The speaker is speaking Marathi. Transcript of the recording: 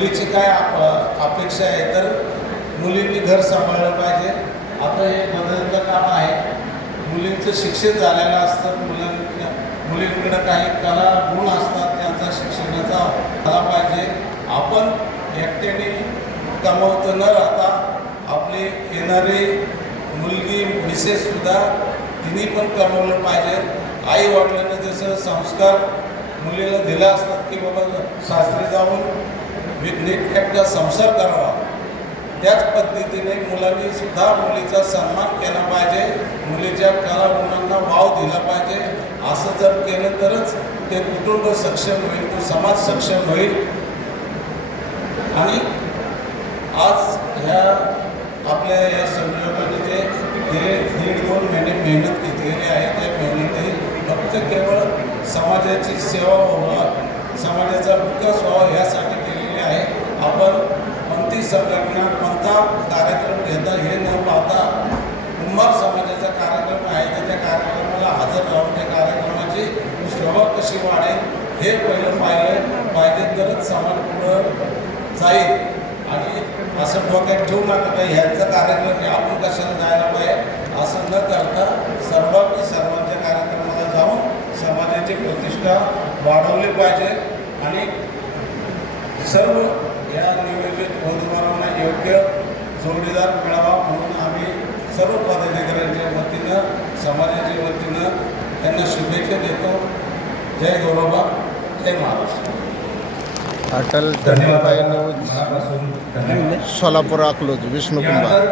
मुलीची काय अपेक्षा आहे तर मुलींनी घर सांभाळलं पाहिजे. आता हे बदलतं काम आहे. मुलींचं शिक्षण झालेलं असतं. मुलींकडे काही कला गुण असतात, त्यांचा शिक्षणाचा झाला पाहिजे. आपण एकट्याने कमवतं न राहता आपली येणारी मुलगी मिसेससुद्धा तिने पण कमवलं पाहिजे. आई वडिलांनी जसं संस्कार मुलीला दिला असतात की बाबा सासरी जाऊन नीटनेटका संसार करावा, त्याच पद्धतीने मुलांनी सुद्धा मुलीचा सन्मान केला पाहिजे. मुलीच्या कलागुणांना वाव दिला पाहिजे. असं जर केलं तरच ते कुटुंब सक्षम होईल, तो समाज सक्षम होईल. आणि आज ह्या आपल्या या संयोगाने जे 1.5-2 महिने मेहनत घेतलेली आहे, त्या मेहनती फक्त केवळ समाजाची सेवा व्हावा, समाजाचा विकास व्हावा यासाठी केलेली आहे. आपण कोणती संघटना कोणता कार्यक्रम घेता हे न पाहता कुंभार समाजाचा कार्यक्रम आहे तर त्या कार्यक्रमाला हजर राहून त्या कार्यक्रमाची शोभा कशी वाढेल हे पहिलं पाहिजे तरच समाज पुढं जाईल. आणि असं डोक्यात ठेवू नका का ह्यांचा कार्यक्रम आहे आपण कशाला जायला पाहिजे असं न करता सर्वांच्या कार्यक्रमाला जाऊन समाजाची प्रतिष्ठा वाढवली पाहिजे. आणि सर्व या नियोजित उमेदवारांना योग्य जोडीदार मिळावा म्हणून आम्ही सर्व पदाधिकाऱ्यांच्या वतीनं समाजाच्या वतीनं त्यांना शुभेच्छा देतो. जय गौरबा, जय महाराष्ट्र. अटल न्यूज सोलापूर अकलूज विष्णू कुंभार.